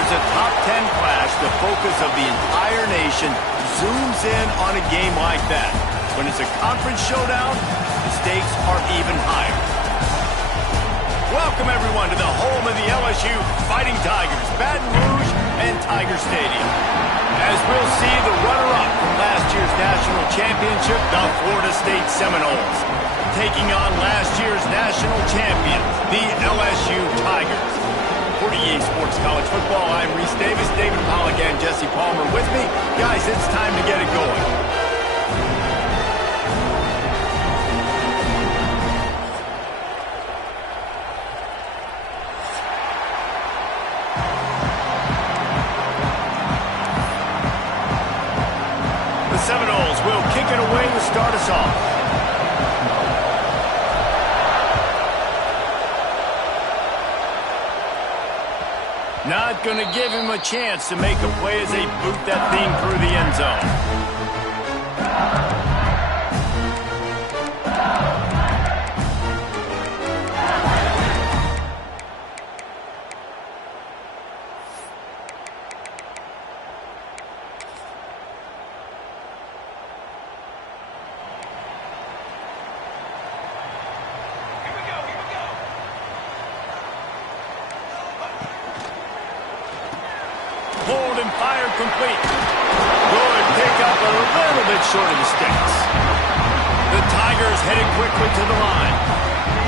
there's a top 10 clash, the focus of the entire nation zooms in on a game like that. When it's a conference showdown, the stakes are even higher. Welcome, everyone, to the home of the LSU Fighting Tigers, Baton Rouge and Tiger Stadium. As we'll see, the runner-up from last year's national championship, the Florida State Seminoles, taking on last year's national champion, the LSU Tigers. For EA Sports College Football, I'm Reese Davis, David Pollack, and Jesse Palmer with me. Guys, it's time to get it going. Seminoles will kick it away to start us off. Not going to give him a chance to make a play as they boot that thing through the end zone. Hold and fire complete. Good pickup, a little bit short of the sticks. The Tigers headed quickly to the line.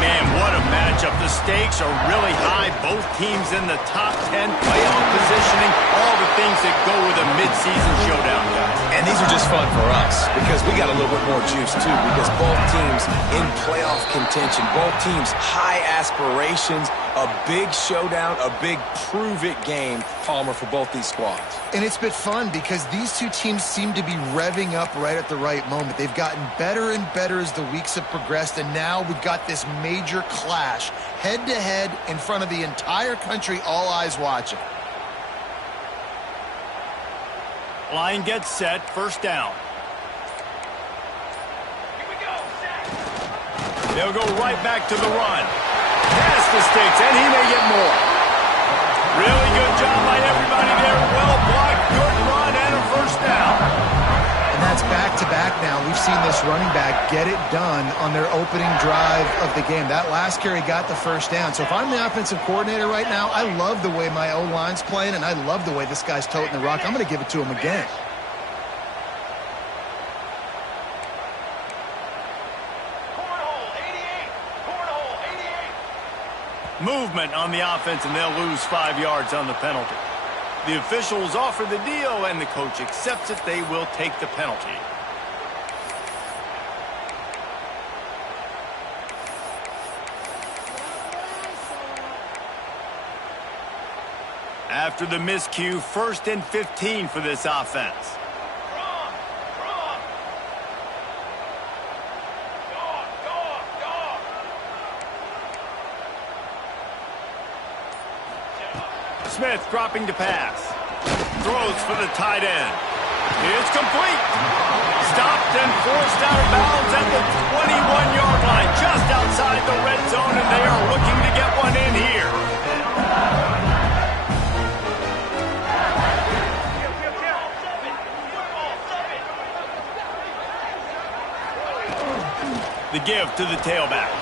Man, what a matchup. The stakes are really high. Both teams in the top 10 playoff positioning. All the things that go with a midseason showdown, guys. And these are just fun for us because we got a little bit more juice, too, because both teams in playoff contention, both teams high aspirations, a big showdown, a big prove-it game, Palmer, for both these squads. And it's been fun because these two teams seem to be revving up right at the right moment. They've gotten better and better as the weeks have progressed, and now we've got this major clash, head-to-head in front of the entire country, all eyes watching. Line gets set, first down. Here we go. They'll go right back to the run. Past the sticks, and he may get more. Really good job by everybody there. Well blocked, good run, and a first down. And that's back-to-back now. We've seen this running back get it done on their opening drive of the game. That last carry got the first down. So if I'm the offensive coordinator right now, I love the way my O-line's playing, and I love the way this guy's toting the rock. I'm going to give it to him again. Movement on the offense, and they'll lose 5 yards on the penalty. The officials offer the deal, and the coach accepts it. They will take the penalty. After the miscue, 1st and 15 for this offense. Smith dropping to pass. Throws for the tight end. It's complete. Stopped and forced out of bounds at the 21-yard line, just outside the red zone, and they are looking to get one in here. The give to the tailback.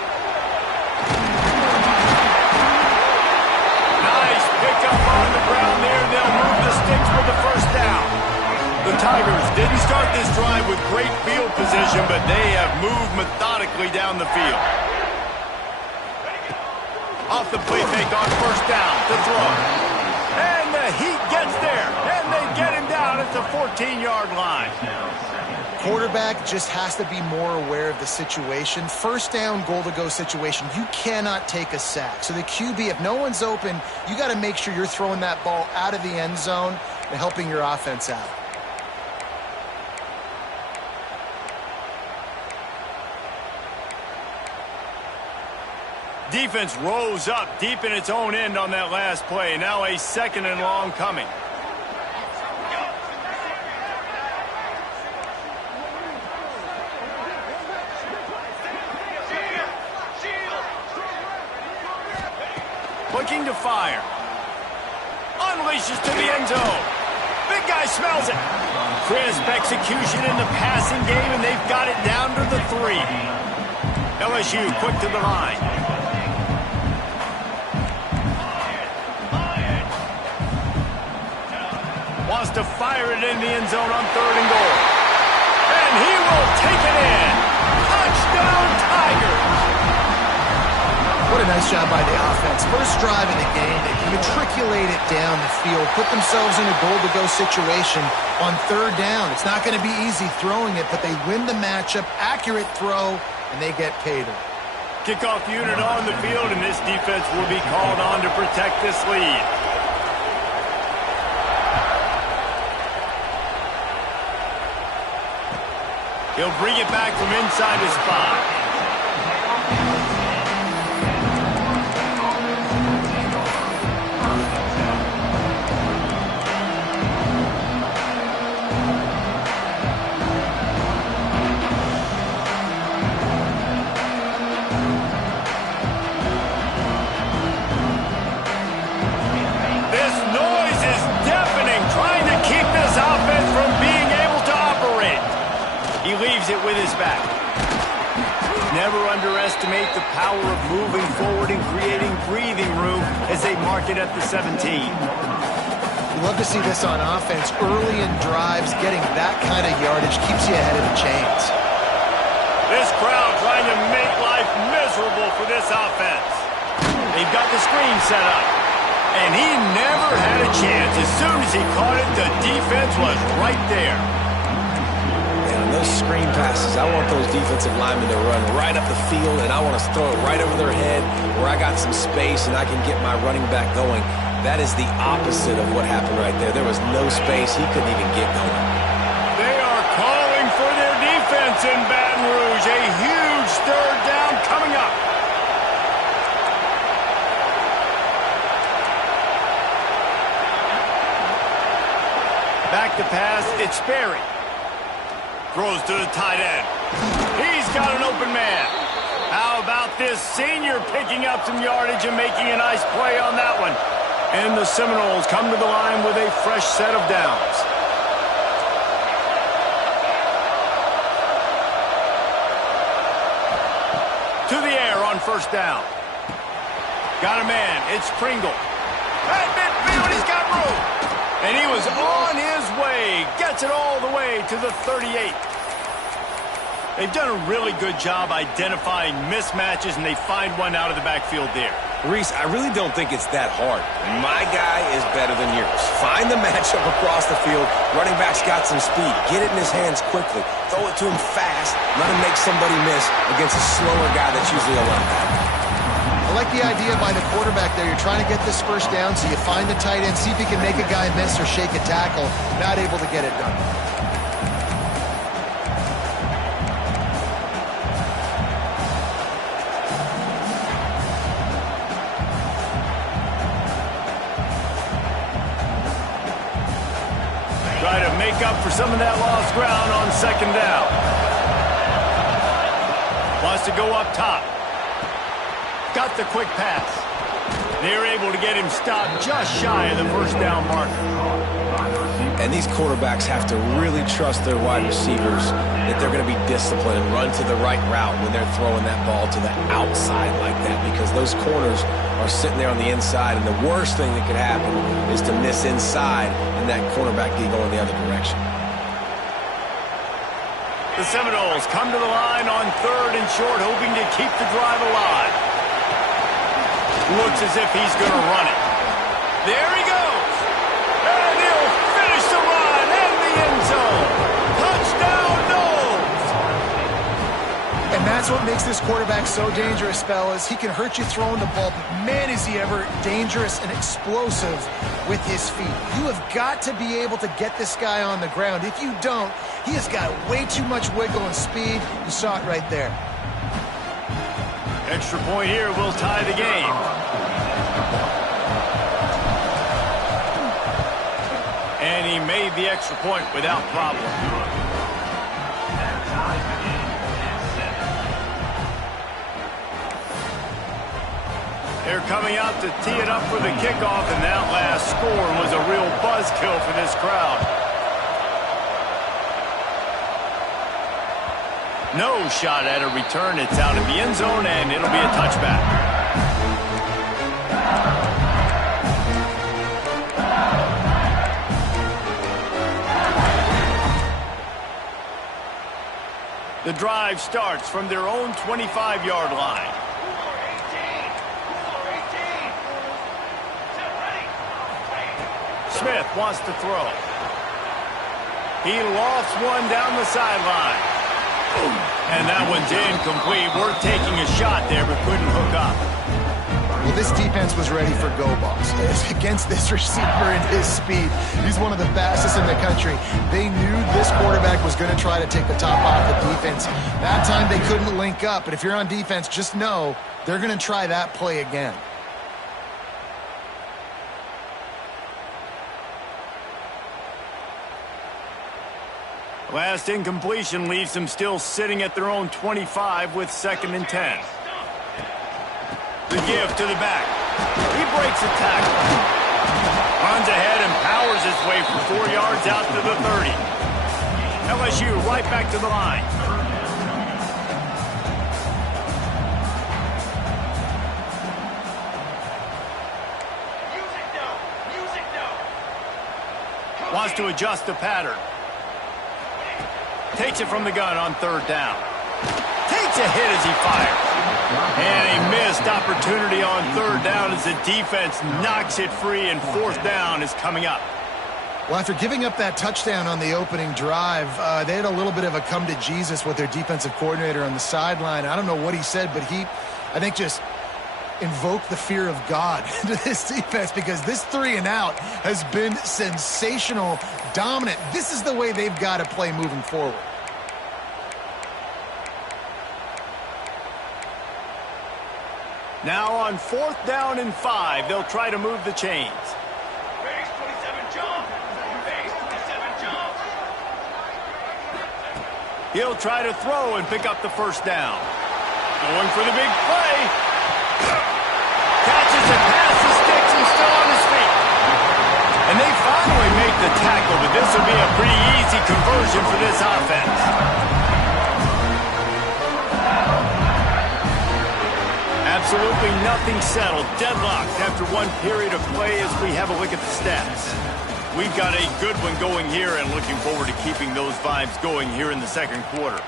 Pick up on the ground there. They'll move the sticks for the first down. The Tigers didn't start this drive with great field position, but they have moved methodically down the field. Off the play fake on first down to throw. And the Heat gets there, and they get him down at the 14-yard line. Quarterback just has to be more aware of the situation. First down, goal-to-go situation. You cannot take a sack. So the QB, if no one's open, you got to make sure you're throwing that ball out of the end zone and helping your offense out. Defense rose up deep in its own end on that last play. Now a 2nd and long coming. Looking to fire. unleashes to the end zone. Big guy smells it. Crisp execution in the passing game, and they've got it down to the 3. LSU quick to the line. Wants to fire it in the end zone on 3rd and goal. And he will take it in. Touchdown, Tigers. What a nice job by the offense. First drive of the game, they matriculate it down the field, put themselves in a goal-to-go situation on 3rd down. It's not going to be easy throwing it, but they win the matchup, accurate throw, and they get paid. Kickoff unit on the field, and this defense will be called on to protect this lead. He'll bring it back from inside his 5. It with his back. Never underestimate the power of moving forward and creating breathing room as they mark it at the 17. You love to see this on offense. Early in drives, getting that kind of yardage keeps you ahead of the chains. This crowd trying to make life miserable for this offense. They've got the screen set up. And he never had a chance. As soon as he caught it, the defense was right there. Those screen passes, I want those defensive linemen to run right up the field, and I want to throw it right over their head where I got some space and I can get my running back going. That is the opposite of what happened right there. There was no space. He couldn't even get going. They are calling for their defense in Baton Rouge. A huge 3rd down coming up. Back to pass, it's Sperry. Throws to the tight end. He's got an open man. How about this senior picking up some yardage and making a nice play on that one? And the Seminoles come to the line with a fresh set of downs. To the air on 1st down. Got a man. It's Pringle. At midfield, he's got room. And he was on his way. Gets it all the way to the 38. They've done a really good job identifying mismatches, and they find one out of the backfield there. Reese, I really don't think it's that hard. My guy is better than yours. Find the matchup across the field. Running back's got some speed. Get it in his hands quickly. Throw it to him fast. Let him make somebody miss against a slower guy that's usually a linebacker. I like the idea by the quarterback there. You're trying to get this 1st down, so you find the tight end, see if he can make a guy miss or shake a tackle. Not able to get it done. Try to make up for some of that lost ground on 2nd down. Wants to go up top. Got the quick pass. They're able to get him stopped just shy of the 1st down marker. And these quarterbacks have to really trust their wide receivers that they're going to be disciplined and run to the right route when they're throwing that ball to the outside like that, because those corners are sitting there on the inside, and the worst thing that could happen is to miss inside and that cornerback be going the other direction. The Seminoles come to the line on 3rd and short, hoping to keep the drive alive. Looks as if he's going to run it. There he goes. And he'll finish the run in the end zone. Touchdown, Noles. And that's what makes this quarterback so dangerous, fellas. He can hurt you throwing the ball, but man, is he ever dangerous and explosive with his feet. You have got to be able to get this guy on the ground. If you don't, he has got way too much wiggle and speed. You saw it right there. Extra point here will tie the game. And he made the extra point without problem. They're coming out to tee it up for the kickoff, and that last score was a real buzzkill for this crowd. No shot at a return. It's out of the end zone, and it'll be a touchback. The drive starts from their own 25-yard line. Smith wants to throw. He lofts one down the sideline. And that one's incomplete. We're taking a shot there, but couldn't hook up. Well, this defense was ready for go balls. Against this receiver and his speed, he's one of the fastest in the country. They knew this quarterback was going to try to take the top off the defense. That time they couldn't link up, but if you're on defense, just know they're going to try that play again. Last incompletion leaves them still sitting at their own 25 with 2nd and 10. The give to the back. He breaks a tackle. Runs ahead and powers his way for 4 yards out to the 30. LSU right back to the line. Wants to adjust the pattern. Takes it from the gun on 3rd down. Takes a hit as he fires. And a missed opportunity on 3rd down as the defense knocks it free, and 4th down is coming up. Well, after giving up that touchdown on the opening drive, they had a little bit of a come to Jesus with their defensive coordinator on the sideline. I don't know what he said, but he, I think, just invoked the fear of God into this defense, because this 3 and out has been sensational, dominant. This is the way they've got to play moving forward. Now on 4th down and 5, they'll try to move the chains. Base 27 jump. Base 27 jump. He'll try to throw and pick up the 1st down. Going for the big play. Catches it past the sticks and still on his feet. And they finally make the tackle, but this will be a pretty easy conversion for this offense. Absolutely nothing settled. Deadlocked after one period of play as we have a look at the stats. We've got a good one going here and looking forward to keeping those vibes going here in the 2nd quarter.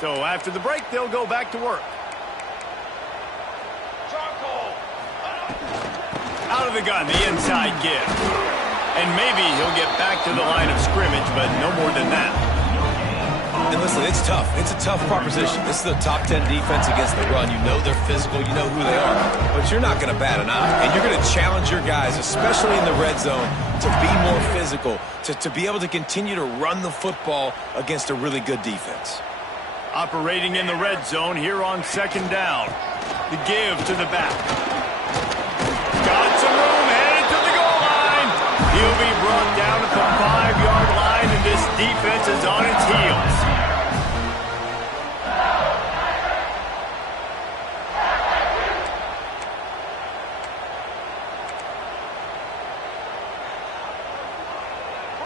So after the break, they'll go back to work. Out of the gun, the inside give. And maybe he'll get back to the line of scrimmage, but no more than that. And listen, it's tough. It's a tough proposition. This is a top 10 defense against the run. You know they're physical. You know who they are. But you're not going to bat an eye. And you're going to challenge your guys, especially in the red zone, to be more physical, to be able to continue to run the football against a really good defense. Operating in the red zone here on 2nd down. The give to the back. Got some room, headed to the goal line. He'll be brought down at the 5-yard line, and this defense is on its heels.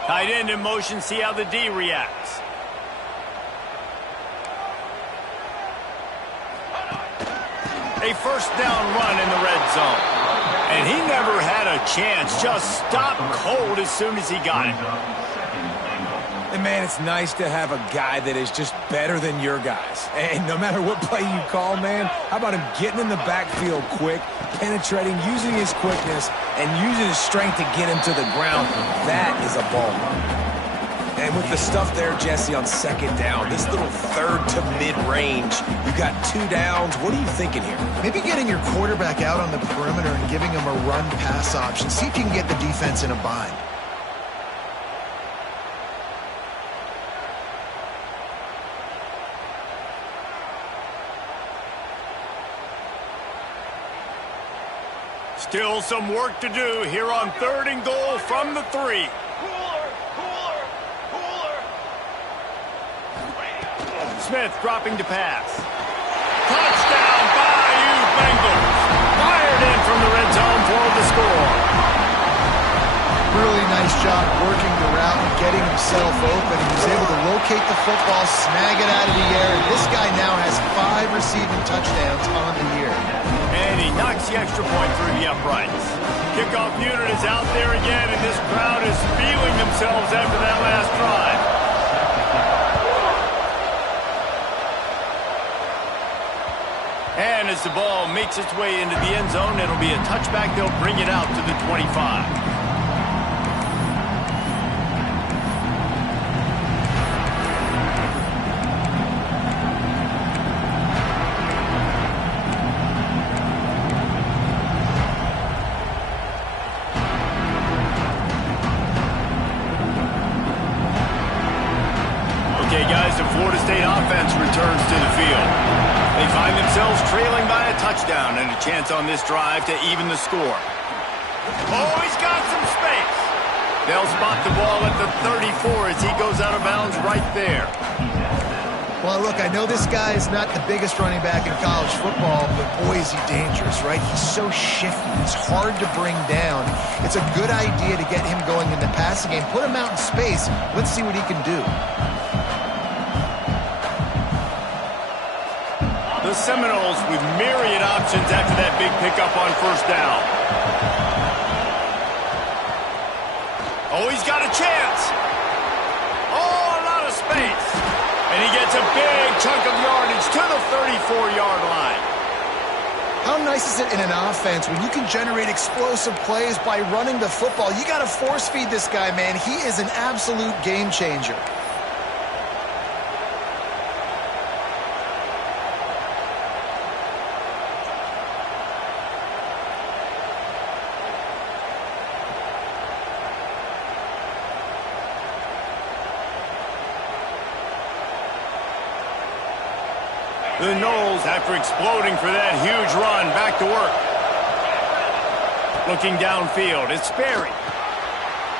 Tight end in motion, see how the D reacts. A 1st down run in the red zone. And he never had a chance, just stopped cold as soon as he got it. And man, it's nice to have a guy that is just better than your guys. And no matter what play you call, man, how about him getting in the backfield quick, penetrating, using his quickness, and using his strength to get him to the ground. That is a ball. And with the stuff there, Jesse, on 2nd down, this little 3rd to mid-range, you got 2 downs. What are you thinking here? Maybe getting your quarterback out on the perimeter and giving him a run-pass option. See if you can get the defense in a bind. Still some work to do here on 3rd and goal from the 3. Smith dropping to pass. Touchdown, Bayou Bengals. Fired in from the red zone for the score. Really nice job working the route and getting himself open. He was able to locate the football, snag it out of the air, and this guy now has 5 receiving touchdowns on the year. And he knocks the extra point through the uprights. Kickoff unit is out there again, and this crowd is feeling themselves after that last drive. And as the ball makes its way into the end zone, it'll be a touchback. They'll bring it out to the 25. Okay, guys, the Florida State offense returns to the field. They find themselves trailing by a touchdown and a chance on this drive to even the score. Oh, he's got some space. They'll spot the ball at the 34 as he goes out of bounds right there. Well, look, I know this guy is not the biggest running back in college football, but boy, is he dangerous, right? He's so shifty. He's hard to bring down. It's a good idea to get him going in the passing game. Put him out in space. Let's see what he can do. The Seminoles with myriad options after that big pickup on 1st down. Oh, he's got a chance. Oh, a lot of space. And he gets a big chunk of yardage to the 34-yard line. How nice is it in an offense when you can generate explosive plays by running the football? You got to force feed this guy, man. He is an absolute game changer. The Noles, after exploding for that huge run, back to work. Looking downfield, it's Sperry.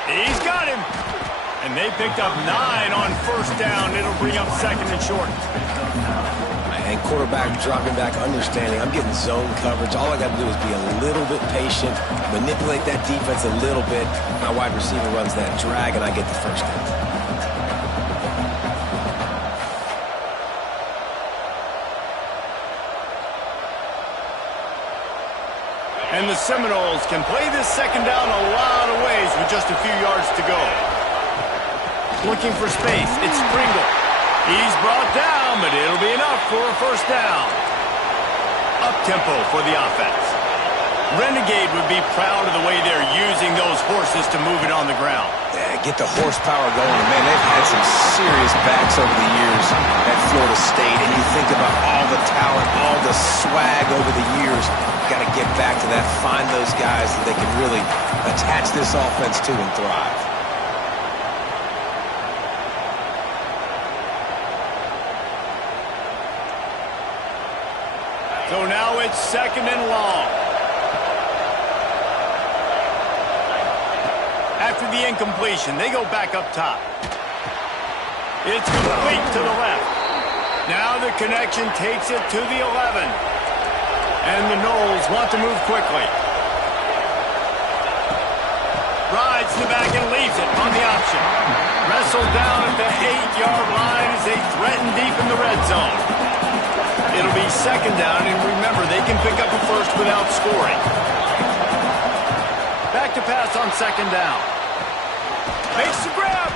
He's got him. And they picked up 9 on 1st down. It'll bring up 2nd and short. And quarterback dropping back, understanding I'm getting zone coverage. All I got to do is be a little bit patient, manipulate that defense a little bit. My wide receiver runs that drag, and I get the 1st down. And the Seminoles can play this 2nd down a lot of ways with just a few yards to go. Looking for space, it's Pringle. He's brought down, but it'll be enough for a 1st down. Up-tempo for the offense. Renegade would be proud of the way they're using those horses to move it on the ground. Yeah, get the horsepower going. Man, they've had some serious backs over the years at Florida State, and you think about all the talent, all the swag over the years. Got to get back to that, find those guys that they can really attach this offense to and thrive. So now it's 2nd and long. After the incompletion, they go back up top. It's complete to the left. Now the connection takes it to the 11. And the Noles want to move quickly. Rides in the back and leaves it on the option. Wrestled down at the 8-yard line as they threaten deep in the red zone. It'll be 2nd down, and remember, they can pick up a 1st without scoring. Back to pass on 2nd down. Makes the grab.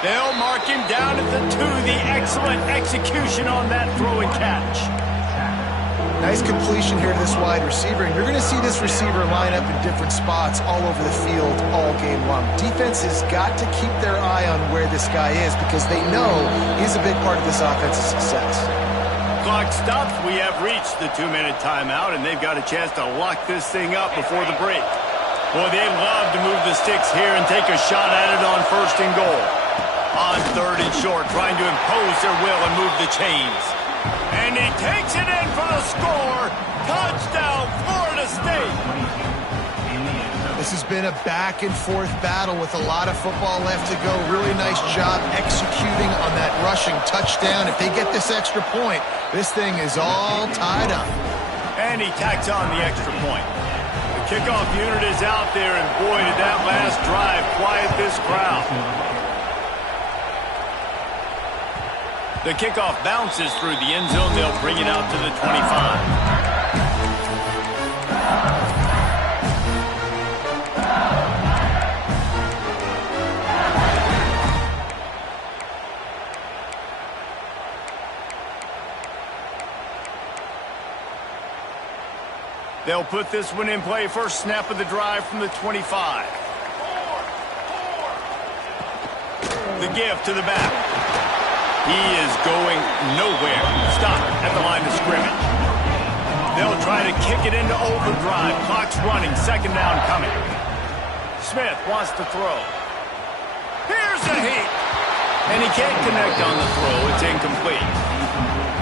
They'll mark him down at the 2. The excellent execution on that throw and catch. Nice completion here to this wide receiver, and you're going to see this receiver line up in different spots all over the field all game long. Defense has got to keep their eye on where this guy is because they know he's a big part of this offense's success. Clock stops. We have reached the 2-minute timeout, and they've got a chance to lock this thing up before the break. Boy, they'd love to move the sticks here and take a shot at it on 1st and goal. On 3rd and short, trying to impose their will and move the chains. And he takes it in for the score. Touchdown, Florida State. This has been a back-and-forth battle with a lot of football left to go. Really nice job executing on that rushing touchdown. If they get this extra point, this thing is all tied up. And he tacks on the extra point. The kickoff unit is out there, and boy, did that last drive quiet this crowd. The kickoff bounces through the end zone. They'll bring it out to the 25. They'll put this one in play. First snap of the drive from the 25. The give to the back. He is going nowhere. Stop at the line of scrimmage. They'll try to kick it into overdrive. Clock's running. Second down coming. Smith wants to throw. Here's a heat. And he can't connect on the throw. It's incomplete.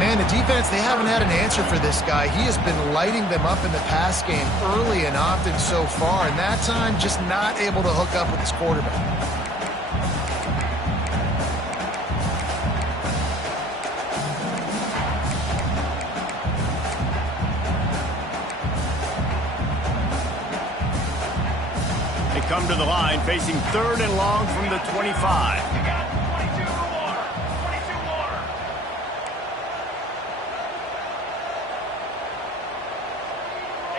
Man, the defense, they haven't had an answer for this guy. He has been lighting them up in the pass game early and often so far, and that time just not able to hook up with his quarterback. They come to the line facing third and long from the 25.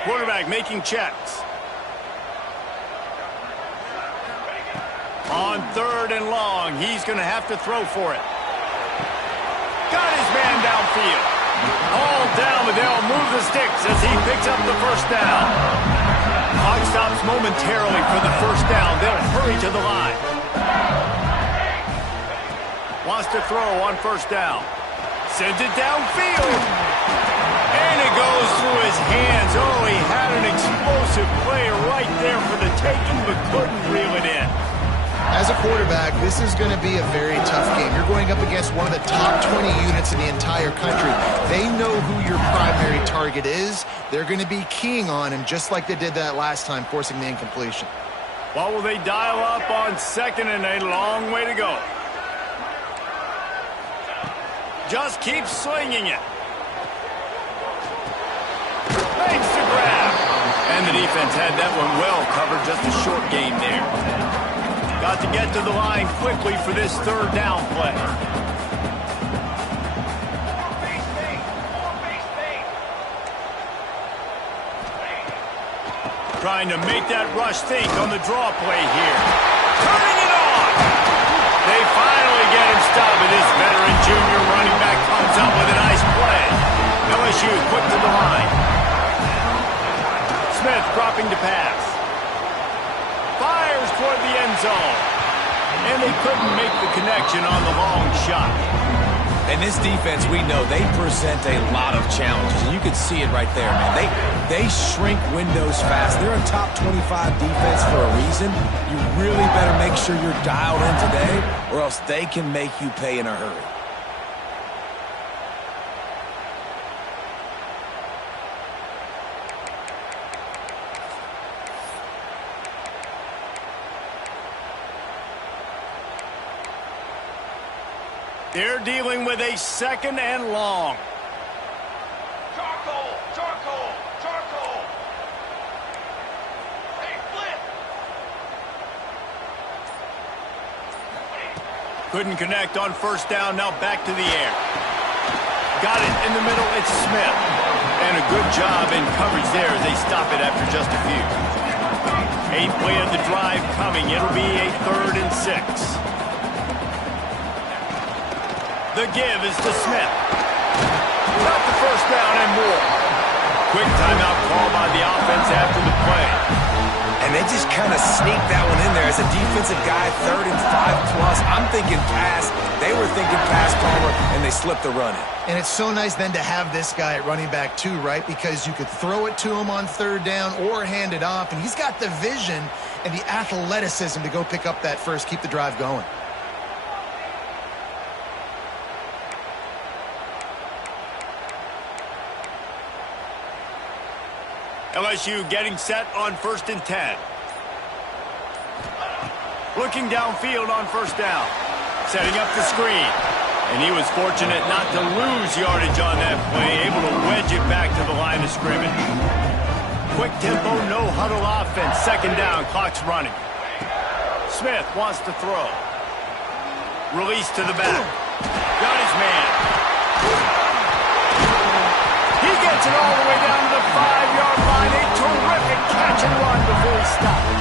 Quarterback making checks. On third and long, he's going to have to throw for it. Got his man downfield. All down, but they'll move the sticks as he picks up the first down. Clock stops momentarily for the first down. They'll hurry to the line. Wants to throw on first down. Sends it downfield. And it goes through his hands. Oh, he had an explosive play right there for the taking, but couldn't reel it in. As a quarterback, this is going to be a very tough game. You're going up against one of the top 20 units in the entire country. They know who your primary target is. They're going to be keying on him, just like they did that last time, forcing the incompletion. What will they dial up on second and a long way to go? Just keep slinging it. Makes the grab. And the defense had that one well covered. Just a short game there. Got to get to the line quickly for this third down play. Trying to make that rush think on the draw play here. Turning it on. They finally get him stopped, but this veteran junior running back comes up with a nice play. LSU quick to the line. Smith dropping to pass. Fires toward the end zone. And they couldn't make the connection on the long shot. And this defense, we know, they present a lot of challenges. And you can see it right there, man. They shrink windows fast. They're a top 25 defense for a reason. You really better make sure you're dialed in today, or else they can make you pay in a hurry. They're dealing with a second and long. Charcoal! Charcoal! Charcoal! Hey, flip! Couldn't connect on first down. Now back to the air. Got it in the middle. It's Smith. And a good job in coverage there as they stop it after just a few. 8th play of the drive coming. It'll be a 3rd and 6. The give is to Smith. Got the first down and more. Quick timeout call by the offense after the play. And they just kind of sneaked that one in there as a defensive guy, 3rd and 5 plus. I'm thinking pass. They were thinking pass, Palmer, and they slipped the run in. And it's so nice then to have this guy at running back too, right? Because you could throw it to him on third down or hand it off. And he's got the vision and the athleticism to go pick up that first, keep the drive going. LSU getting set on 1st and 10. Looking downfield on first down. Setting up the screen. And he was fortunate not to lose yardage on that play, able to wedge it back to the line of scrimmage. Quick tempo, no huddle offense. Second down, clock's running. Smith wants to throw. Release to the back. Got his man. He gets it all the way down to the 5-yard line. A terrific catch and run before he stopped.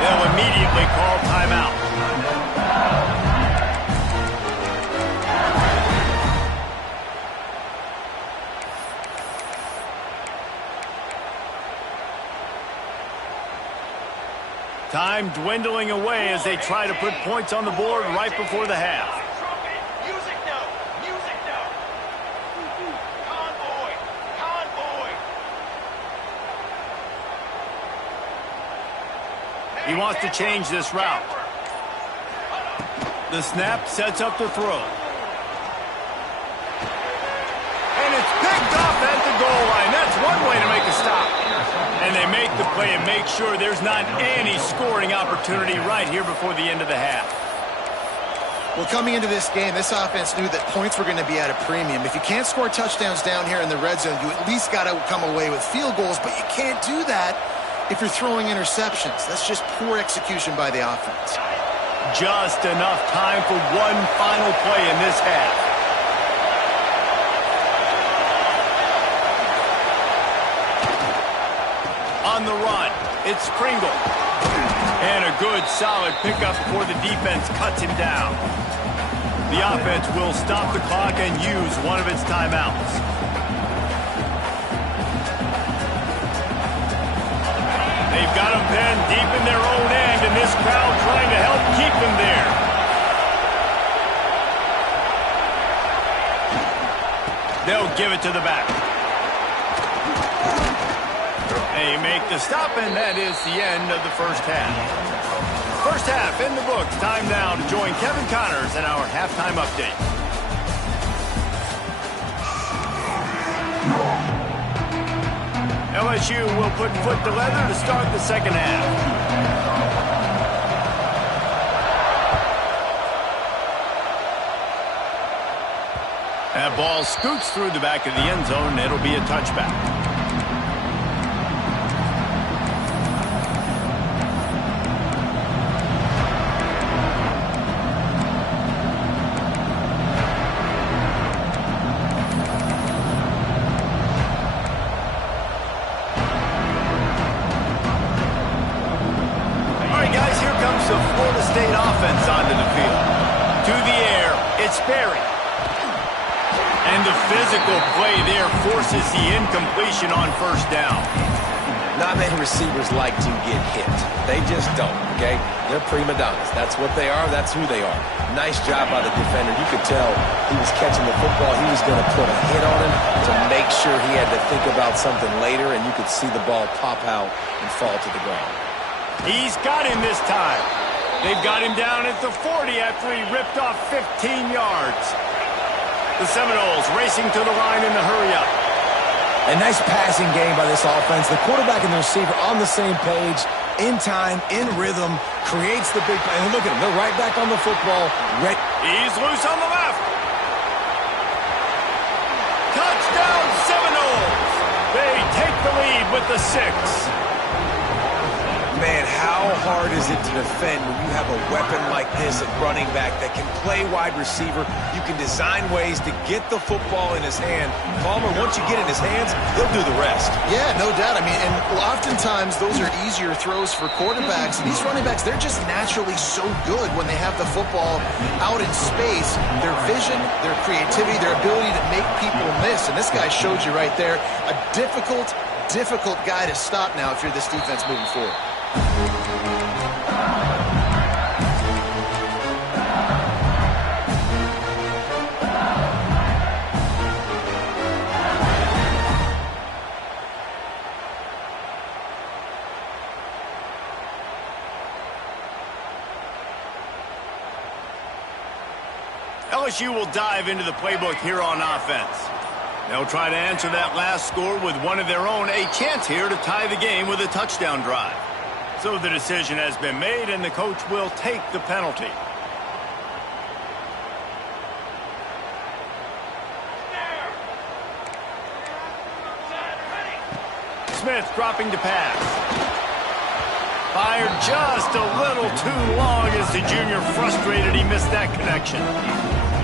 They'll immediately call timeout. Time dwindling away as they try to put points on the board right before the half. Music note. Music note. Convoy. Convoy. He wants to change this route. The snap sets up the throw. And it's picked off at the goal line. That's one way to make a stop. And they make the play and make sure there's not any scoring opportunity right here before the end of the half. Well, coming into this game, this offense knew that points were going to be at a premium. If you can't score touchdowns down here in the red zone, you at least got to come away with field goals, but you can't do that if you're throwing interceptions. That's just poor execution by the offense. Just enough time for one final play in this half. On the run, it's Pringle. And a good, solid pickup before the defense cuts him down. The offense will stop the clock and use one of its timeouts. They've got him pinned deep in their own end, and this crowd trying to help keep him there. They'll give it to the back. They make the stop, and that is the end of the first half. First half in the books. Time now to join Kevin Connors in our halftime update. LSU will put foot to leather to start the second half. That ball scoots through the back of the end zone, and it'll be a touchback. Physical play there forces the incompletion on first down. Not many receivers like to get hit. They just don't, okay? They're prima donnas. That's what they are. That's who they are. Nice job by the defender. You could tell he was catching the football. He was going to put a hit on him to make sure he had to think about something later, and you could see the ball pop out and fall to the ground. He's got him this time. They've got him down at the 40 after he ripped off 15 yards. The Seminoles racing to the line in the hurry-up. A nice passing game by this offense. The quarterback and the receiver on the same page, in time, in rhythm, creates the big play. And look at them. They're right back on the football. He's loose on the left. Touchdown, Seminoles. They take the lead with the 6. Man, how hard is it to defend when you have a weapon like this at running back that can play wide receiver? You can design ways to get the football in his hand. Palmer, once you get in his hands, he'll do the rest. Yeah, no doubt. I mean, and oftentimes those are easier throws for quarterbacks. And these running backs, they're just naturally so good when they have the football out in space. Their vision, their creativity, their ability to make people miss. And this guy showed you right there, a difficult guy to stop now if you're this defense moving forward. LSU will dive into the playbook here on offense. They'll try to answer that last score with one of their own, a chance here to tie the game with a touchdown drive. So the decision has been made, and the coach will take the penalty. Smith dropping to pass. Fired just a little too long as the junior frustrated he missed that connection.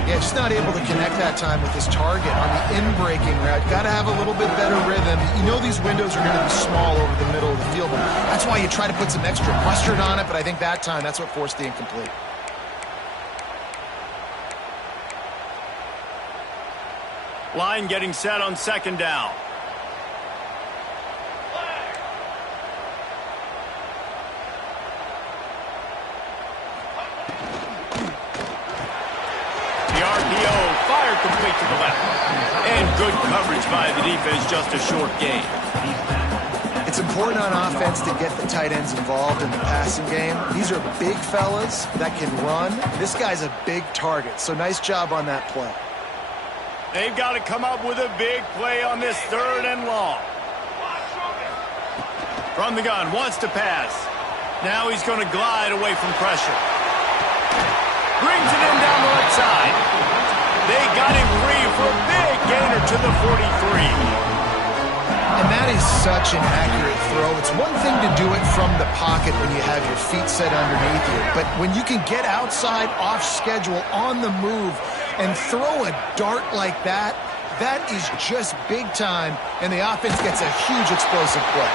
Yeah, just not able to connect that time with his target on the in-breaking route. Got to have a little bit better rhythm. You know these windows are going to be small over the middle of the field. That's why you try to put some extra mustard on it, but I think that time that's what forced the incomplete. Line getting set on second down. Complete to the left. And good coverage by the defense, just a short gain. It's important on offense to get the tight ends involved in the passing game. These are big fellas that can run. This guy's a big target, so nice job on that play. They've got to come up with a big play on this 3rd and long. From the gun, wants to pass. Now he's going to glide away from pressure. Brings it in down the left side. They got him free for a big gainer to the 43. And that is such an accurate throw. It's one thing to do it from the pocket when you have your feet set underneath you, but when you can get outside, off schedule, on the move, and throw a dart like that, that is just big time, and the offense gets a huge explosive play.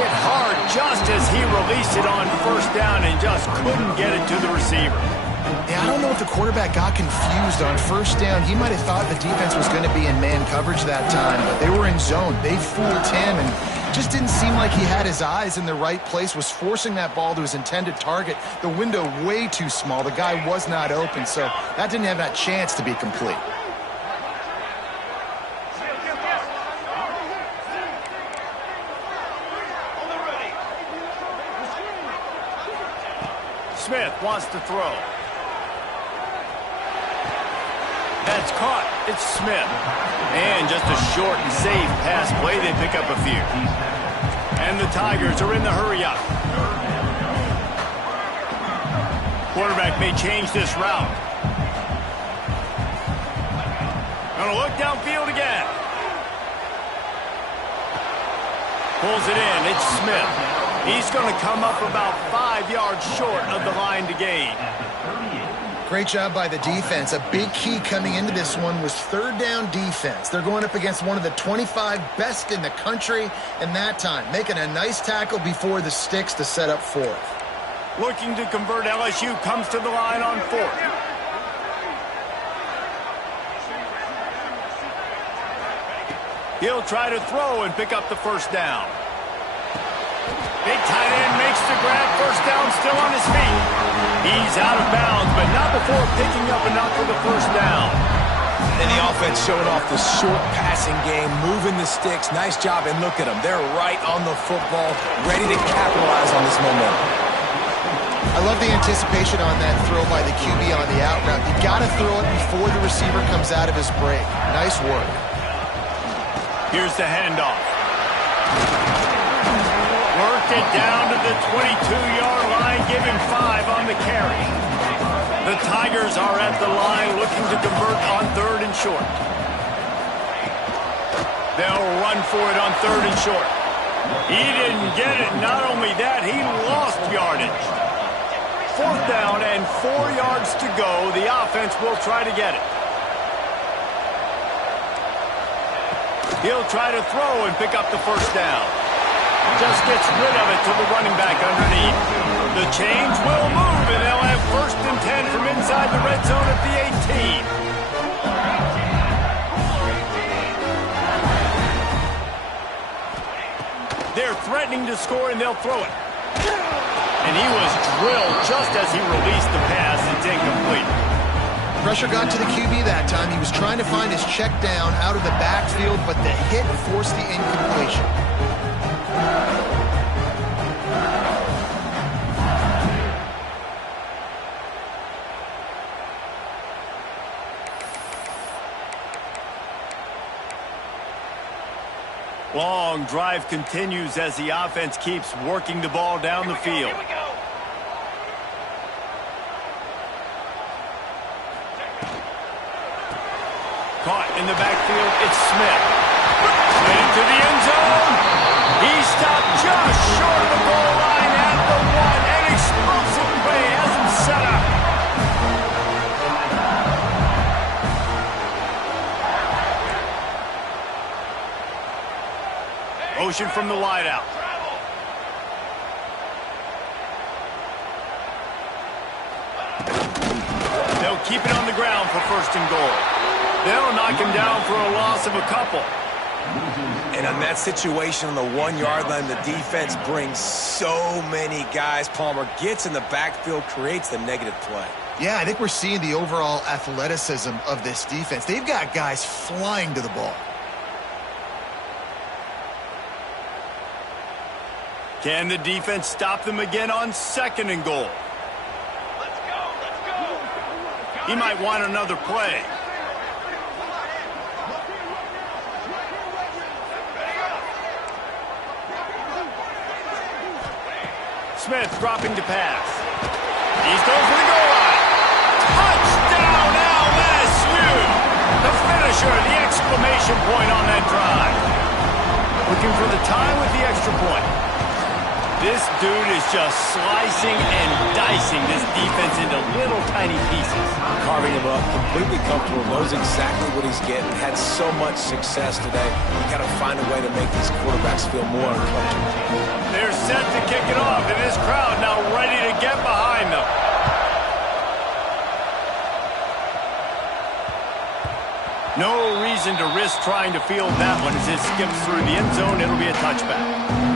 Hit hard just as he released it on 1st down and just couldn't get it to the receiver. Yeah, I don't know if the quarterback got confused on 1st down. He might have thought the defense was going to be in man coverage that time, but they were in zone. They fooled him and just didn't seem like he had his eyes in the right place, was forcing that ball to his intended target. The window way too small. The guy was not open, so that didn't have that chance to be complete. Smith wants to throw. That's caught. It's Smith. And just a short and safe pass play. They pick up a few. And the Tigers are in the hurry-up. Quarterback may change this route. Gonna look downfield again. Pulls it in. It's Smith. He's going to come up about 5 yards short of the line to gain. Great job by the defense. A big key coming into this one was 3rd down defense. They're going up against one of the 25 best in the country, and that time making a nice tackle before the sticks to set up 4th. Looking to convert, LSU comes to the line on 4th. He'll try to throw and pick up the 1st down. Big tight end makes the grab. 1st down, still on his feet. He's out of bounds, but not before picking up enough for the 1st down. And the offense showing off the short passing game, moving the sticks. Nice job, and look at them. They're right on the football, ready to capitalize on this momentum. I love the anticipation on that throw by the QB on the out route. You got to throw it before the receiver comes out of his break. Nice work. Here's the handoff. Worked it down to the 22-yard line. Give him 5 on the carry. The Tigers are at the line looking to convert on 3rd and short. They'll run for it on 3rd and short. He didn't get it. Not only that, he lost yardage. 4th down and 4 yards to go. The offense will try to get it. He'll try to throw and pick up the 1st down. Just gets rid of it to the running back underneath. The chains will move, and they'll have 1st and 10 from inside the red zone at the 18. They're threatening to score, and they'll throw it. And he was drilled just as he released the pass. It's incomplete. Pressure got to the QB that time. He was trying to find his check down out of the backfield, but the hit forced the incompletion. Long drive continues as the offense keeps working the ball down the field. Here we go. Caught in the backfield, it's Smith. Into the end zone. He stopped just short of the goal line at the 1. An explosive play has him set up. Motion from the wideout. They'll keep it on the ground for 1st and goal. They'll knock him down for a loss of a couple. And on that situation on the 1-yard line, the defense brings so many guys. Palmer gets in the backfield, creates the negative play. Yeah, I think we're seeing the overall athleticism of this defense. They've got guys flying to the ball. Can the defense stop them again on 2nd and goal? Let's go. Let's go. He might want another play. Smith dropping to pass. He's going for the goal line. Touchdown, LSU! The finisher, the exclamation point on that drive. Looking for the tie with the extra point. This dude is just slicing and dicing this defense into little tiny pieces. Carving him up, completely comfortable, knows exactly what he's getting, had so much success today. You got to find a way to make these quarterbacks feel more uncomfortable. They're set to kick it off, and this crowd now ready to get behind them. No reason to risk trying to field that one as it skips through the end zone. It'll be a touchback.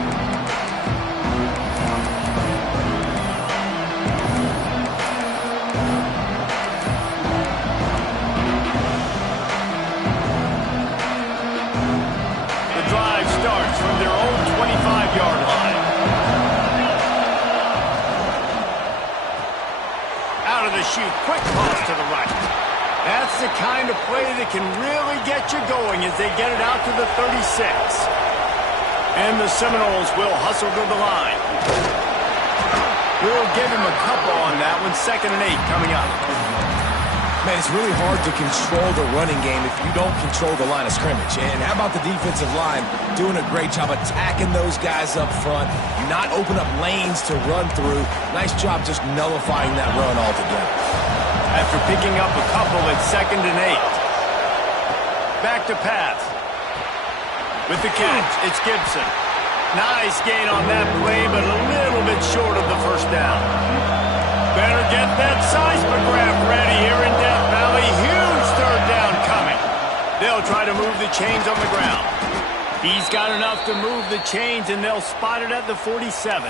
From their own 25-yard line. Out of the chute, quick toss to the right. That's the kind of play that can really get you going as they get it out to the 36. And the Seminoles will hustle to the line. We'll give him a couple on that one. 2nd and 8 coming up. Man, it's really hard to control the running game if you don't control the line of scrimmage. And how about the defensive line doing a great job attacking those guys up front, not open up lanes to run through. Nice job just nullifying that run altogether. After picking up a couple at 2nd and 8. Back to pass. With the catch, it's Gibson. Nice gain on that play, but a little bit short of the 1st down. Better get that seismograph ready here in Death Valley. Huge 3rd down coming. They'll try to move the chains on the ground. He's got enough to move the chains, and they'll spot it at the 47.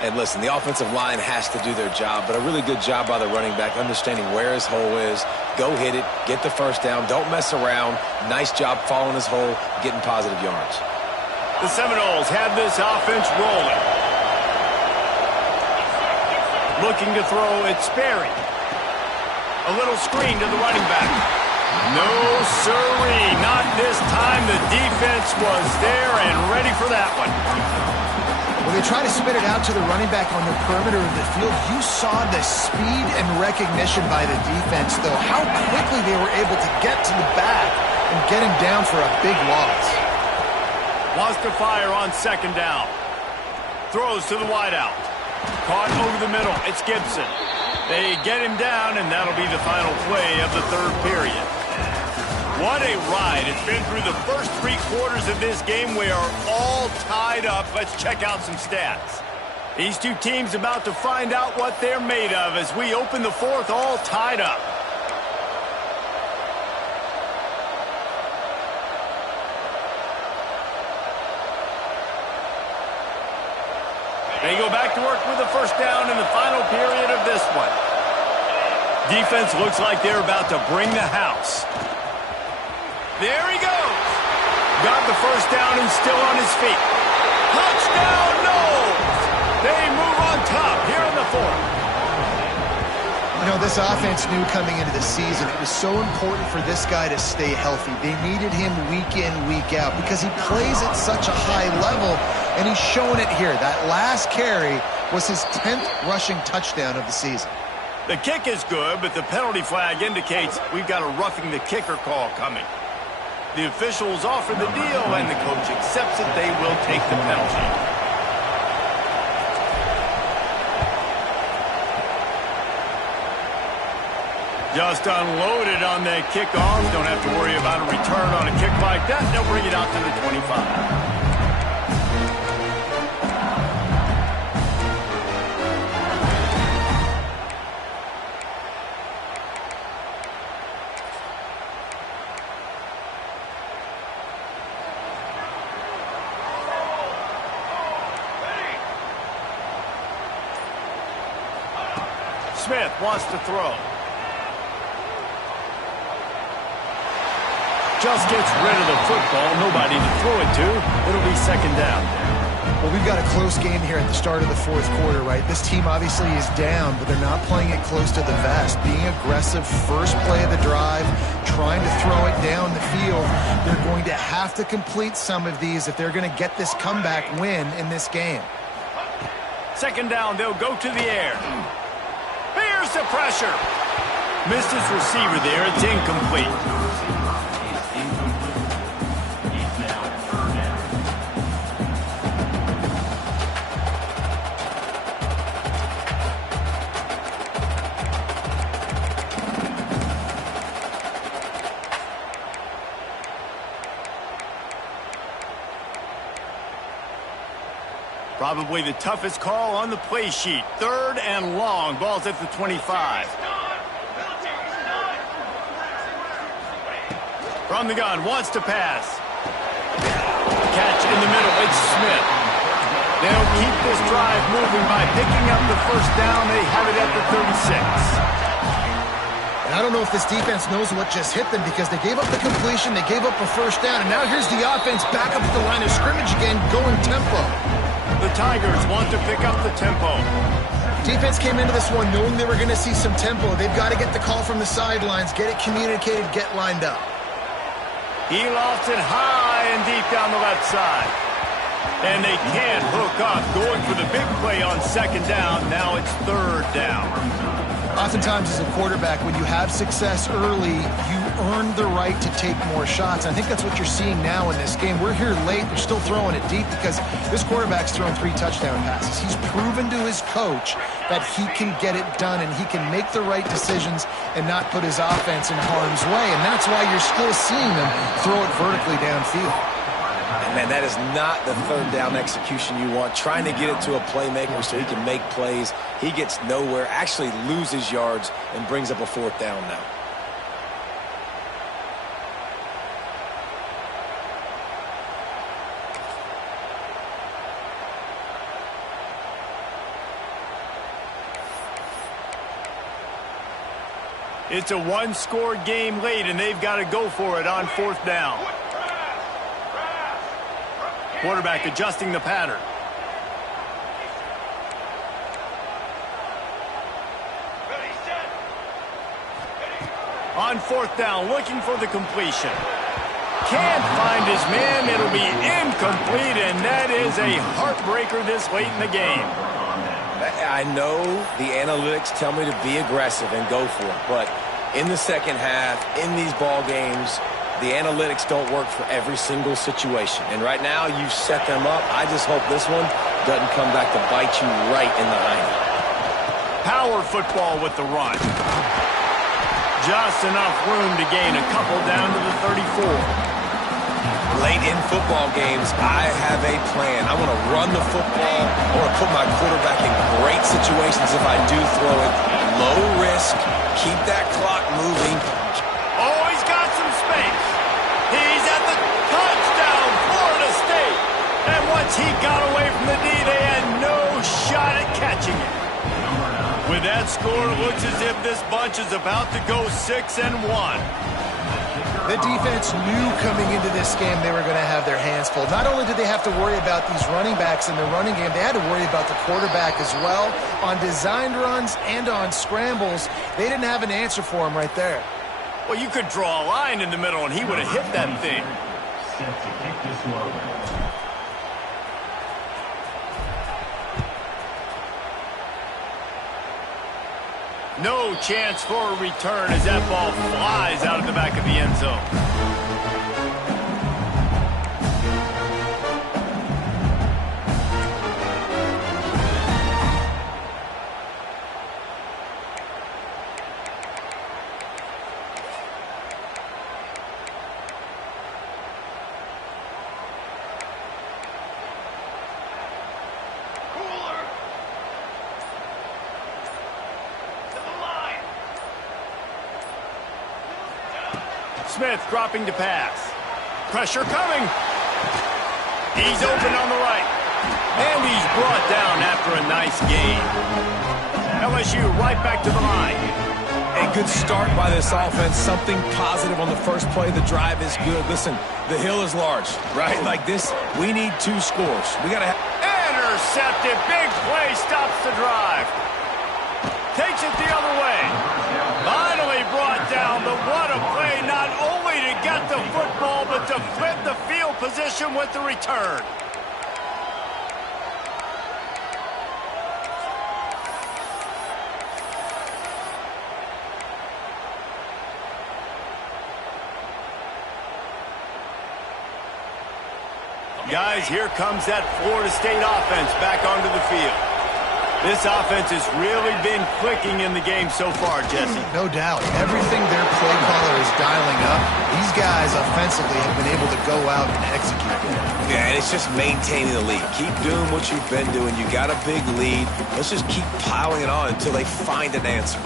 And listen, the offensive line has to do their job, but a really good job by the running back, understanding where his hole is. Go hit it, get the 1st down, don't mess around. Nice job following his hole, getting positive yards. The Seminoles have this offense rolling. Looking to throw, it's Sperry. A little screen to the running back. No, sirree, not this time. The defense was there and ready for that one. When they try to spit it out to the running back on the perimeter of the field, you saw the speed and recognition by the defense, though, how quickly they were able to get to the back and get him down for a big loss. Wants to fire on 2nd down. Throws to the wideout. Caught over the middle. It's Gibson. They get him down, and that'll be the final play of the 3rd period. What a ride. It's been through the first 3 quarters of this game. We are all tied up. Let's check out some stats. These two teams about to find out what they're made of as we open the 4th all tied up. They go back to work with the 1st down in the final period of this one. Defense looks like they're about to bring the house. There he goes. Got the 1st down and still on his feet. Touchdown, Noles! They move on top here in the 4th. You know, know, this offense knew coming into the season it was so important for this guy to stay healthy. They needed him week in, week out because he plays at such a high level, and he's showing it here. That last carry was his 10th rushing touchdown of the season. The kick is good, but the penalty flag indicates we've got a roughing the kicker call coming. The officials offer the deal, and the coach accepts it. They will take the penalty. Just unloaded on that kickoff. Don't have to worry about a return on a kick like that. They'll bring it out to the 25. Smith wants to throw. Just gets rid of the football. Nobody to throw it to. It'll be second down. Well, we've got a close game here at the start of the fourth quarter, right? This team obviously is down, but they're not playing it close to the vest. Being aggressive, first play of the drive, trying to throw it down the field. They're going to have to complete some of these if they're going to get this comeback win in this game. Second down, they'll go to the air. Here's the pressure. Missed his receiver there. It's incomplete. Probably the toughest call on the play sheet. Third and long. Ball's at the 25. From the gun. Wants to pass. Catch in the middle. It's Smith. They'll keep this drive moving by picking up the first down. They have it at the 36. And I don't know if this defense knows what just hit them because they gave up the completion, they gave up a first down, and now here's the offense back up at the line of scrimmage again, going tempo. The Tigers want to pick up the tempo. Defense came into this one knowing they were going to see some tempo. They've got to get the call from the sidelines, get it communicated, get lined up. He lofts it high and deep down the left side. And they can't hook up. Going for the big play on second down. Now it's third down. Oftentimes as a quarterback, when you have success early, you earn the right to take more shots. I think that's what you're seeing now in this game. We're here late. They're still throwing it deep because this quarterback's thrown 3 touchdown passes. He's proven to his coach that he can get it done and he can make the right decisions and not put his offense in harm's way. And that's why you're still seeing them throw it vertically downfield. And man, that is not the third down execution you want. Trying to get it to a playmaker so he can make plays. He gets nowhere, actually loses yards, and brings up a fourth down now. It's a one-score game late, and they've got to go for it on fourth down. Quarterback adjusting the pattern. On fourth down, looking for the completion. Can't find his man. It'll be incomplete, and that is a heartbreaker this late in the game. I know the analytics tell me to be aggressive and go for it, but in the second half, in these ball games, the analytics don't work for every single situation. And right now, you've set them up. I just hope this one doesn't come back to bite you right in the hiney. Power football with the run. Just enough room to gain a couple down to the 34. Late in football games, I have a plan. I want to run the football. I want to put my quarterback in great situations if I do throw it. Low risk, keep that clock moving. Oh, he's got some space. He's at the touchdown, Florida State. And once he got away from the D, they had no shot at catching it. With that score, it looks as if this bunch is about to go 6-1. The defense knew coming into this game they were going to have their hands full. Not only did they have to worry about these running backs in the running game, they had to worry about the quarterback as well. On designed runs and on scrambles, they didn't have an answer for him right there. Well, you could draw a line in the middle, and he would have hit that thing. Set to kick this one. No chance for a return as that ball flies out of the back of the end zone. Smith dropping to pass. Pressure coming. He's open on the right. And he's brought down after a nice gain. LSU right back to the line. A good start by this offense. Something positive on the first play. The drive is good. Listen, the hill is large. Right like this, we need 2 scores. We got to have... Intercepted. Big play stops the drive. Takes it the other way. Finally brought down, but what a play, not only to get the football, but to flip the field position with the return. Guys, here comes that Florida State offense back onto the field. This offense has really been clicking in the game so far, Jesse. No doubt. Everything their play caller is dialing up, these guys offensively have been able to go out and execute. Yeah, and it's just maintaining the lead. Keep doing what you've been doing. You got a big lead. Let's just keep piling it on until they find an answer.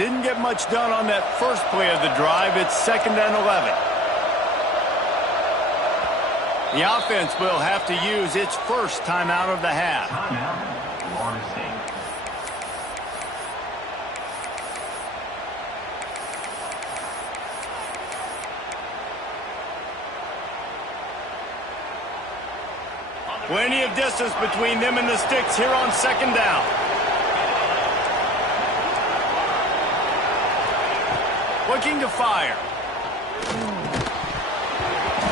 Didn't get much done on that first play of the drive. It's 2nd and 11. The offense will have to use its first timeout of the half. Florida State. Plenty of distance between them and the sticks here on 2nd down. Looking to fire.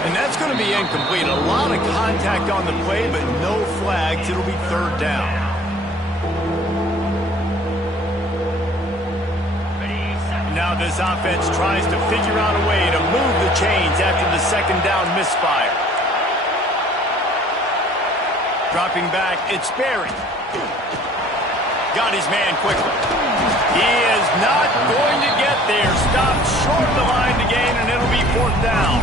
And that's going to be incomplete. A lot of contact on the play, but no flags. It'll be 3rd down. Now this offense tries to figure out a way to move the chains after the 2nd down misfire. Dropping back, it's Berry. Got his man quickly. He is not going to get there. Stopped short of the line to gain, and it'll be 4th down.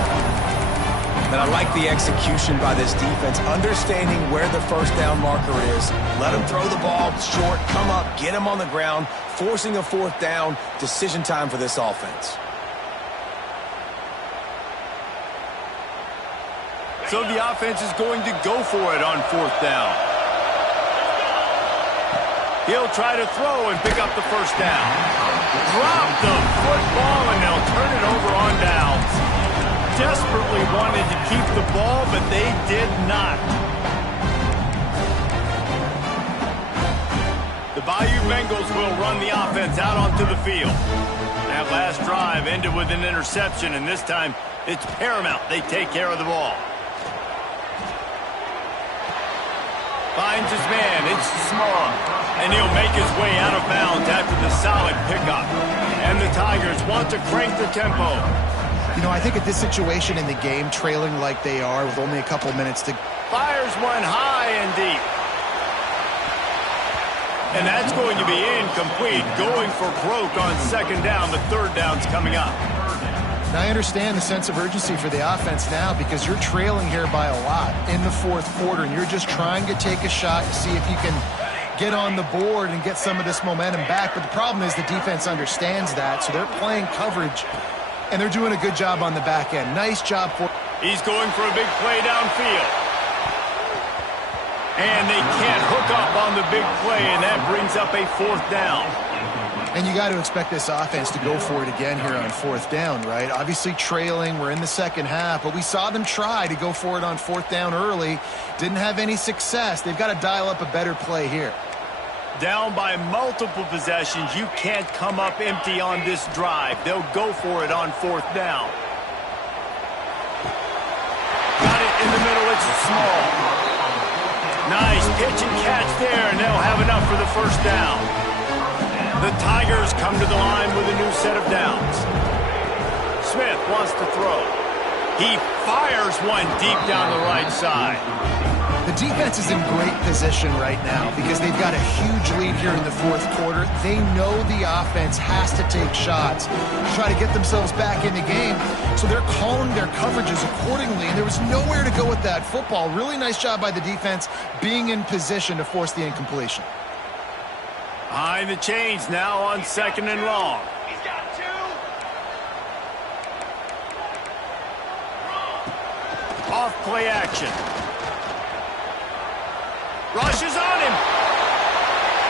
And I like the execution by this defense, understanding where the 1st down marker is. Let him throw the ball short, come up, get him on the ground, forcing a 4th down. Decision time for this offense. So the offense is going to go for it on 4th down. He'll try to throw and pick up the 1st down. Drop the football, and they'll turn it over on downs. Desperately wanted to keep the ball, but they did not. The Bayou Bengals will run the offense out onto the field. That last drive ended with an interception, and this time it's paramount they take care of the ball. Finds his man, it's Small, and he'll make his way out of bounds after the solid pickup. And the Tigers want to crank the tempo. You know, I think at this situation in the game, trailing like they are with only a couple minutes to... Fires one high and deep. And that's going to be incomplete. Going for broke on 2nd down. The 3rd down's coming up. Now, I understand the sense of urgency for the offense now because you're trailing here by a lot in the 4th quarter, and you're just trying to take a shot to see if you can get on the board and get some of this momentum back. But the problem is the defense understands that, so they're playing coverage, and they're doing a good job on the back end. Nice job for... He's going for a big play downfield. And they can't hook up on the big play, and that brings up a 4th down. And you got to expect this offense to go for it again here on 4th down, right? Obviously trailing, we're in the second half, but we saw them try to go for it on 4th down early. Didn't have any success. They've got to dial up a better play here. Down by multiple possessions, you can't come up empty on this drive. They'll go for it on 4th down. Got it in the middle, it's small. Nice pitch and catch there, and they'll have enough for the 1st down. The Tigers come to the line with a new set of downs. Smith wants to throw. He fires one deep down the right side. The defense is in great position right now because they've got a huge lead here in the 4th quarter. They know the offense has to take shots to try to get themselves back in the game, so they're calling their coverages accordingly, and there was nowhere to go with that football. Really nice job by the defense being in position to force the incompletion. Behind the chains now on 2nd and long. He's got 2. Off play action. Rushes on him.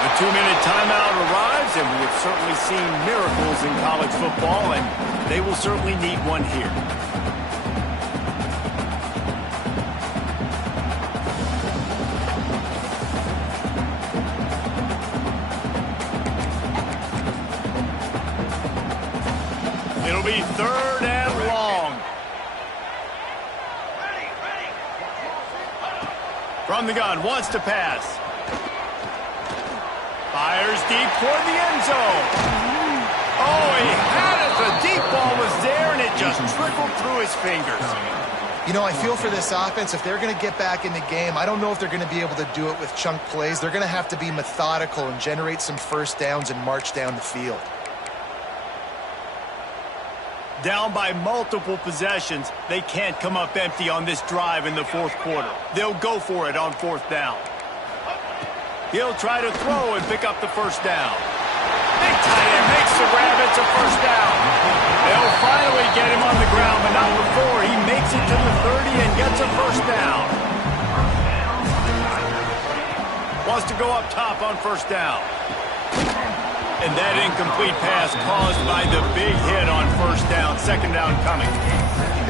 A 2-minute timeout arrives, and we have certainly seen miracles in college football, and they will certainly need one here. It'll be 3rd and long. From the gun, wants to pass. Fires deep toward the end zone. Oh, he had it. The deep ball was there, and it just trickled through his fingers. You know, I feel for this offense, if they're going to get back in the game, I don't know if they're going to be able to do it with chunk plays. They're going to have to be methodical and generate some 1st downs and march down the field. Down by multiple possessions, they can't come up empty on this drive in the 4th quarter. They'll go for it on 4th down. He'll try to throw and pick up the 1st down. Big tight end makes the grab. It's a 1st down. They'll finally get him on the ground, but not before. He makes it to the 30 and gets a 1st down. Wants to go up top on 1st down. And that incomplete pass caused by the big hit on 1st down. 2nd down coming.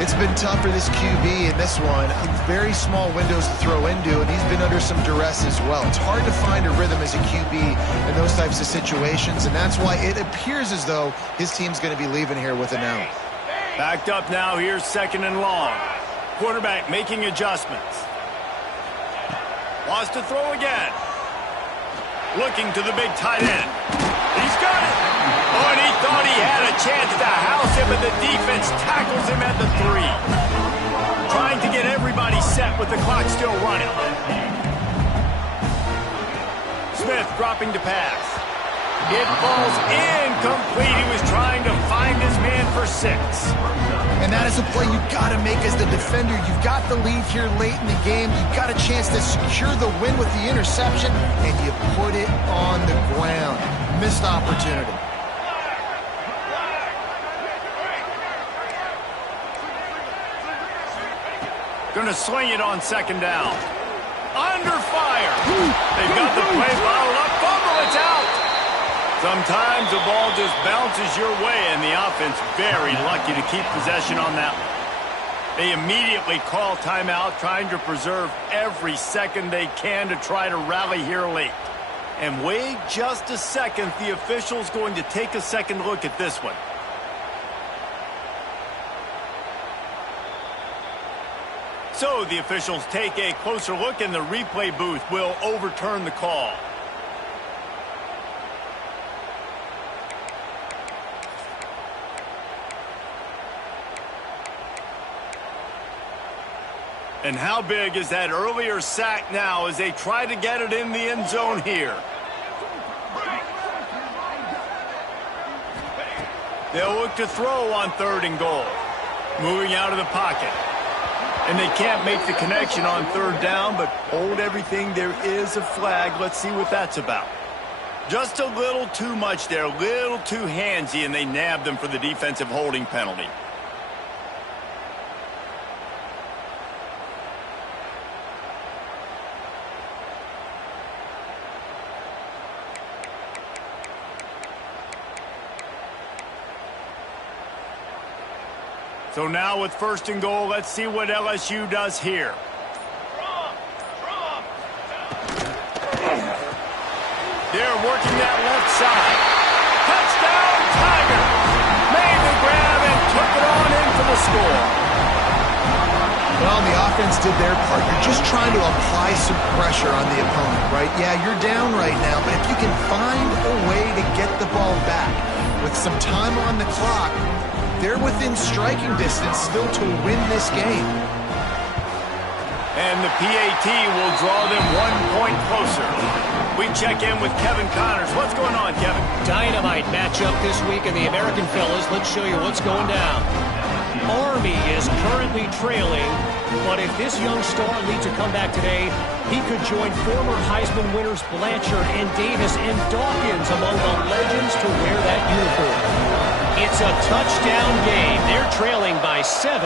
It's been tough for this QB in this one. Very small windows to throw into, and he's been under some duress as well. It's hard to find a rhythm as a QB in those types of situations, and that's why it appears as though his team's going to be leaving here with an out. Backed up now, here's 2nd and long. Quarterback making adjustments. Wants to throw again. Looking to the big tight end. He's got it. Oh, and he thought he had a chance to house him, but the defense tackles him at the 3. Trying to get everybody set with the clock still running. Smith dropping to pass. It falls incomplete. He was trying to find his man for 6. And that is a play you've got to make as the defender. You've got the lead here late in the game. You've got a chance to secure the win with the interception, and you put it on the ground. Missed opportunity. Going to swing it on 2nd down. Under fire. They've got the play bottled up. Fumble, it's out. Sometimes the ball just bounces your way, and the offense very lucky to keep possession on that one. They immediately call timeout, trying to preserve every second they can to try to rally here late. And wait just a second, the official's going to take a second look at this one. So the officials take a closer look, and the replay booth will overturn the call. And how big is that earlier sack now as they try to get it in the end zone here? They'll look to throw on 3rd and goal. Moving out of the pocket. And they can't make the connection on 3rd down, but hold everything. There is a flag. Let's see what that's about. Just a little too much there, a little too handsy, and they nabbed them for the defensive holding penalty. So now with 1st and goal, let's see what LSU does here. They're working that left side. Touchdown, Tigers! Made the grab and took it on in for the score. Well, the offense did their part. You're just trying to apply some pressure on the opponent, right? Yeah, you're down right now, but if you can find a way to get the ball back with some time on the clock, they're within striking distance still to win this game. And the PAT will draw them 1 point closer. We check in with Kevin Connors. What's going on, Kevin? Dynamite matchup this week in the American, fellas. Let's show you what's going down. Army is currently trailing, but if this young star leads a comeback today, he could join former Heisman winners Blanchard and Davis and Dawkins among the legends to wear that uniform. It's a touchdown game. They're trailing by 7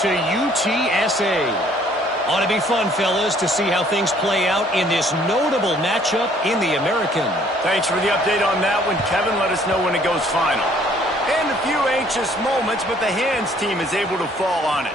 to UTSA. Ought to be fun, fellas, to see how things play out in this notable matchup in the American. Thanks for the update on that one, Kevin. Let us know when it goes final. And a few anxious moments, but the hands team is able to fall on it.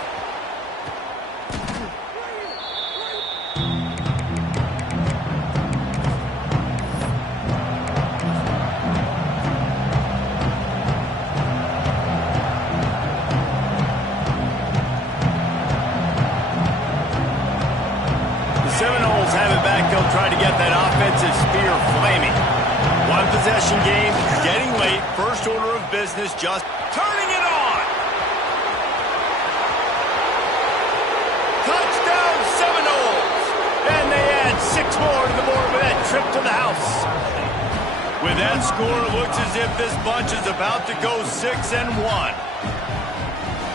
Seminoles have it back. They'll try to get that offensive spear flaming. One possession game, getting late. First order of business, just turning it on. Touchdown Seminoles. And they add 6 more to the board with that trip to the house. With that score, it looks as if this bunch is about to go 6-1.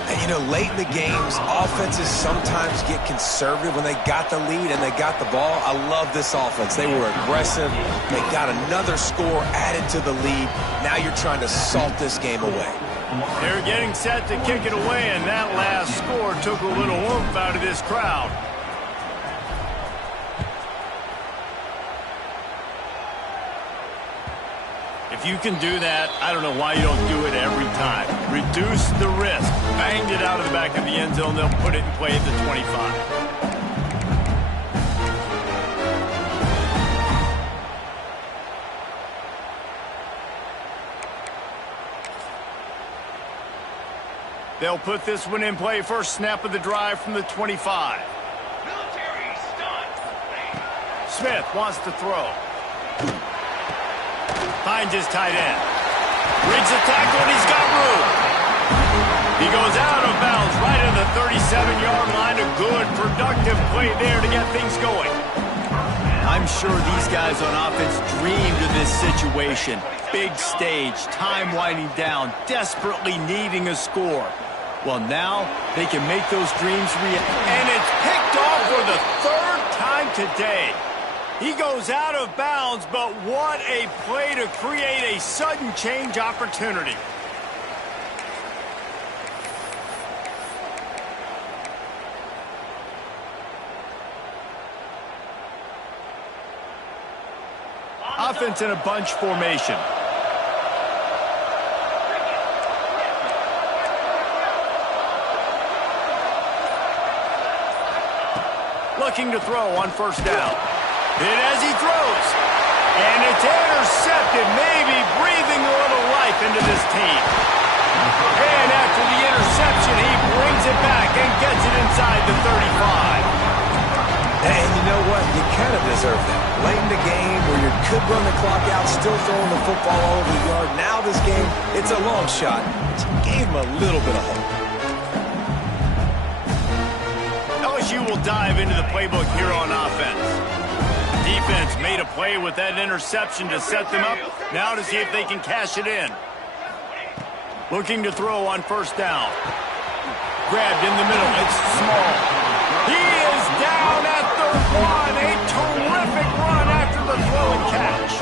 And, you know, late in the games, offenses sometimes get conservative when they got the lead and they got the ball. I love this offense. They were aggressive. They got another score added to the lead. Now you're trying to salt this game away. They're getting set to kick it away, and that last score took a little oomph out of this crowd. If you can do that, I don't know why you don't do it every time. Reduce the risk. Banged it out of the back of the end zone. They'll put it in play at the 25. They'll put this one in play. First snap of the drive from the 25. Military stunt. Smith wants to throw. Finds his tight end. Reads the tackle, and he's got room. He goes out of bounds right at the 37-yard line. A good, productive play there to get things going. I'm sure these guys on offense dreamed of this situation. Big stage, time winding down, desperately needing a score. Well, now they can make those dreams real. And it's picked off for the 3rd time today. He goes out of bounds, but what a play to create a sudden change opportunity. Offense in a bunch formation. Looking to throw on 1st down. And as he throws, and it's intercepted, maybe breathing a little life into this team. And after the interception, he brings it back and gets it inside the 35. And you know what? You kind of deserve that. Late in the game where you could run the clock out, still throwing the football all over the yard. Now this game, it's a long shot. It gave him a little bit of hope. LSU will dive into the playbook here on offense. Defense made a play with that interception to set them up. Now to see if they can cash it in. Looking to throw on 1st down. Grabbed in the middle. It's small. He is down at the 1. A terrific run after the throw and catch.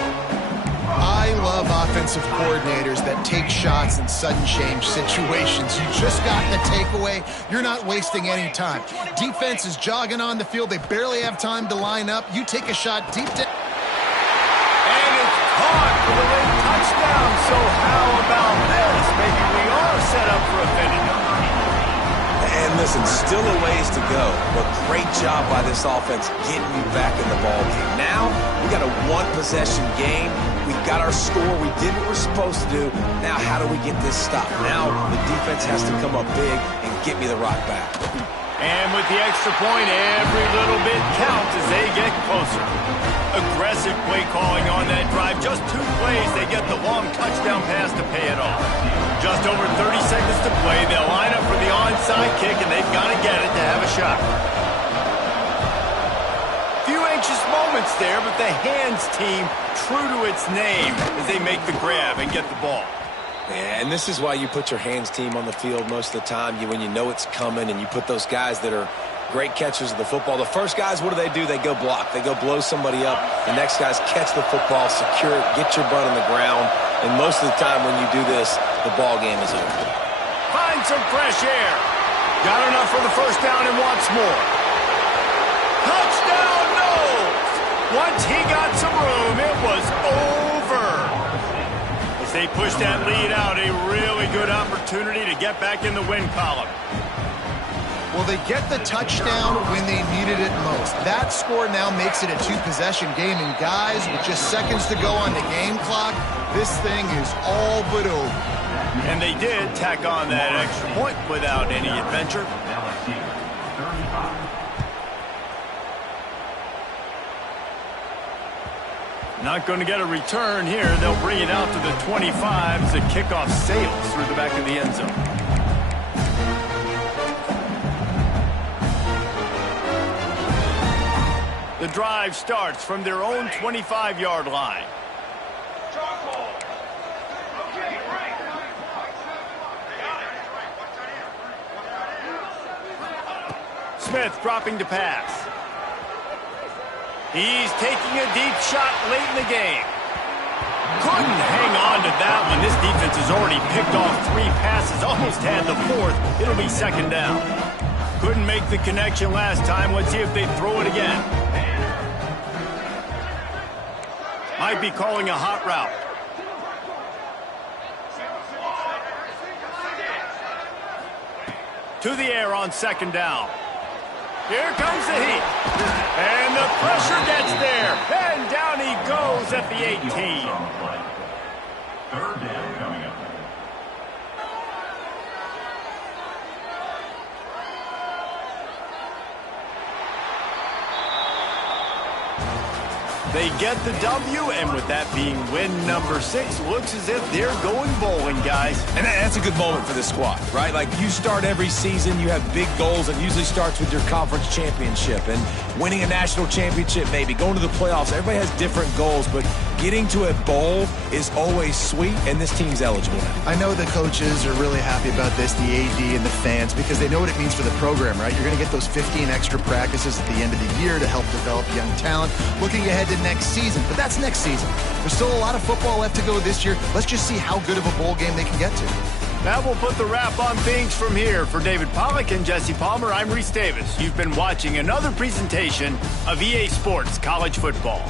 I love offensive coordinators that take shots in sudden change situations. You just got the takeaway. You're not wasting any time. Defense is jogging on the field. They barely have time to line up. You take a shot deep down. And it's caught for the late touchdown. So how about this? Maybe we are set up for a finish. And listen, still a ways to go, but great job by this offense getting you back in the ball game. Now, we got a one-possession game. We got our score. We did what we're supposed to do. Now, how do we get this stopped? Now, the defense has to come up big and get me the rock back. And with the extra point, every little bit counts as they get closer. Aggressive play calling on that drive. Just 2 plays, they get the long touchdown pass to pay it off. Just over 30 seconds to play. They'll line up for the onside kick, and they've got to get it to have a shot. Few anxious moments there, but the hands team true to its name as they make the grab and get the ball. Yeah, and this is why you put your hands team on the field most of the time when you know it's coming, and you put those guys that are great catchers of the football. The first guys, what do? They go block. They go blow somebody up. The next guys catch the football, secure it, get your butt on the ground. And most of the time when you do this, the ball game is over. Find some fresh air. Got enough for the first down and wants more. Touchdown, Knowles! Once he got some room, it was over. As they push that lead out, a really good opportunity to get back in the win column. Well, they get the touchdown when they needed it most. That score now makes it a 2-possession game. And guys, with just seconds to go on the game clock, this thing is all but over. And they did tack on that extra point without any adventure. LSU, 35. Not going to get a return here. They'll bring it out to the 25 as the kickoff sails through the back of the end zone. The drive starts from their own 25-yard line. Smith dropping to pass. He's taking a deep shot late in the game. Couldn't hang on to that one. This defense has already picked off 3 passes, almost had the 4th. It'll be second down. Couldn't make the connection last time. Let's see if they throw it again. Might be calling a hot route. To the air on second down. Here comes the heat. And the pressure gets there. And down he goes at the 18. Third down coming up. They get the W, and with that being win number 6, looks as if they're going bowling, guys. And that's a good moment for this squad, right? Like, you start every season, you have big goals, and usually starts with your conference championship and winning a national championship, maybe going to the playoffs. Everybody has different goals, but getting to a bowl is always sweet, and this team's eligible now. I know the coaches are really happy about this, the AD and the fans, because they know what it means for the program, right? You're going to get those 15 extra practices at the end of the year to help develop young talent. Looking ahead to next season, but that's next season. There's still a lot of football left to go this year. Let's just see how good of a bowl game they can get to. That will put the wrap on things from here. For David Pollack and Jesse Palmer, I'm Reese Davis. You've been watching another presentation of EA Sports College Football.